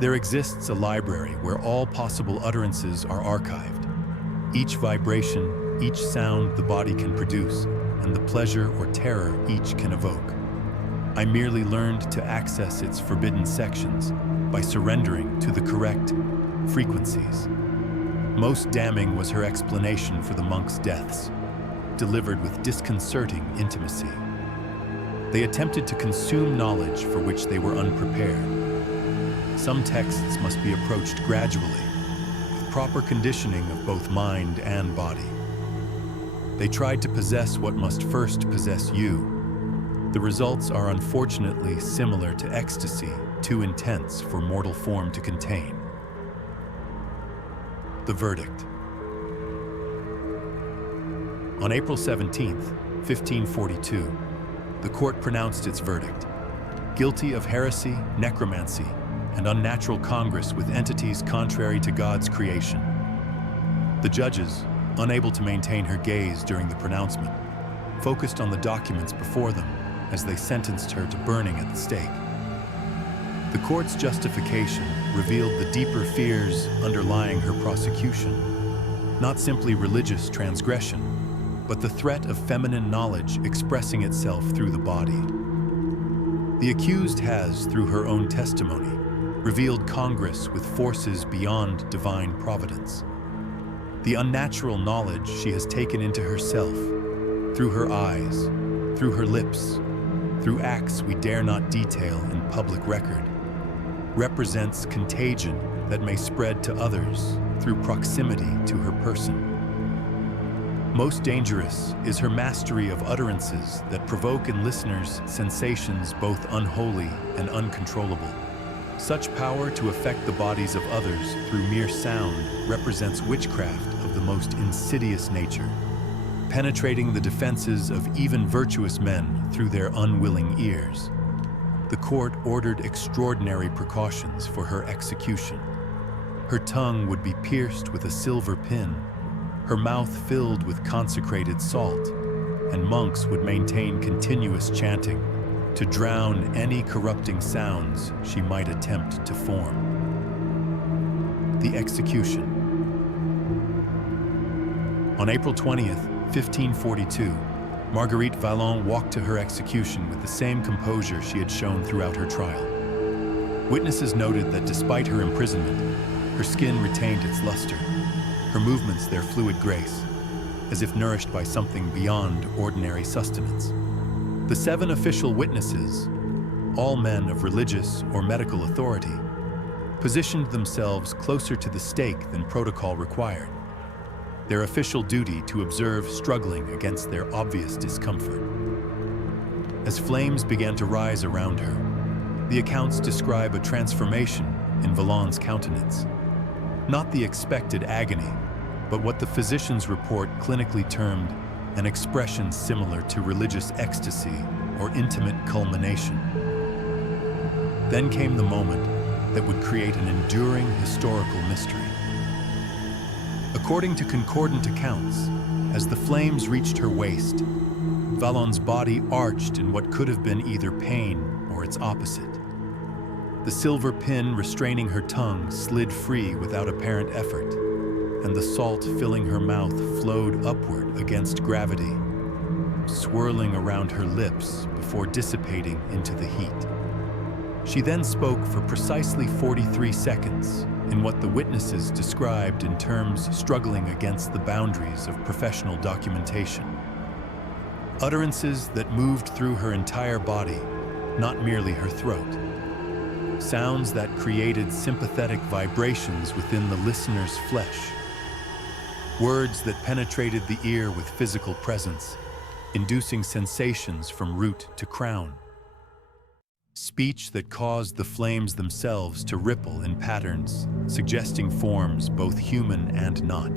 There exists a library where all possible utterances are archived. Each vibration, each sound the body can produce, and the pleasure or terror each can evoke. I merely learned to access its forbidden sections by surrendering to the correct frequencies. Most damning was her explanation for the monks' deaths, delivered with disconcerting intimacy. They attempted to consume knowledge for which they were unprepared. Some texts must be approached gradually, with proper conditioning of both mind and body. They tried to possess what must first possess you. The results are unfortunately similar to ecstasy, too intense for mortal form to contain. The verdict. On April 17, 1542, the court pronounced its verdict: guilty of heresy, necromancy, and unnatural congress with entities contrary to God's creation. The judges, unable to maintain her gaze during the pronouncement, focused on the documents before them as they sentenced her to burning at the stake. The court's justification revealed the deeper fears underlying her prosecution, not simply religious transgression, but the threat of feminine knowledge expressing itself through the body. The accused has, through her own testimony, revealed congress with forces beyond divine providence. The unnatural knowledge she has taken into herself, through her eyes, through her lips, through acts we dare not detail in public record, represents contagion that may spread to others through proximity to her person. Most dangerous is her mastery of utterances that provoke in listeners sensations both unholy and uncontrollable. Such power to affect the bodies of others through mere sound represents witchcraft of the most insidious nature, penetrating the defenses of even virtuous men through their unwilling ears. The court ordered extraordinary precautions for her execution. Her tongue would be pierced with a silver pin, her mouth filled with consecrated salt, and monks would maintain continuous chanting to drown any corrupting sounds she might attempt to form. The execution. On April 20th, 1542, Marguerite Vallon walked to her execution with the same composure she had shown throughout her trial. Witnesses noted that despite her imprisonment, her skin retained its luster, her movements their fluid grace, as if nourished by something beyond ordinary sustenance. The 7 official witnesses, all men of religious or medical authority, positioned themselves closer to the stake than protocol required, their official duty to observe struggling against their obvious discomfort. As flames began to rise around her, the accounts describe a transformation in Vallon's countenance. Not the expected agony, but what the physicians report clinically termed an expression similar to religious ecstasy or intimate culmination. Then came the moment that would create an enduring historical mystery. According to concordant accounts, as the flames reached her waist, Vallon's body arched in what could have been either pain or its opposite. The silver pin restraining her tongue slid free without apparent effort, and the salt filling her mouth flowed upward against gravity, swirling around her lips before dissipating into the heat. She then spoke for precisely 43 seconds in what the witnesses described in terms struggling against the boundaries of professional documentation. Utterances that moved through her entire body, not merely her throat. Sounds that created sympathetic vibrations within the listener's flesh. Words that penetrated the ear with physical presence, inducing sensations from root to crown. Speech that caused the flames themselves to ripple in patterns, suggesting forms both human and not.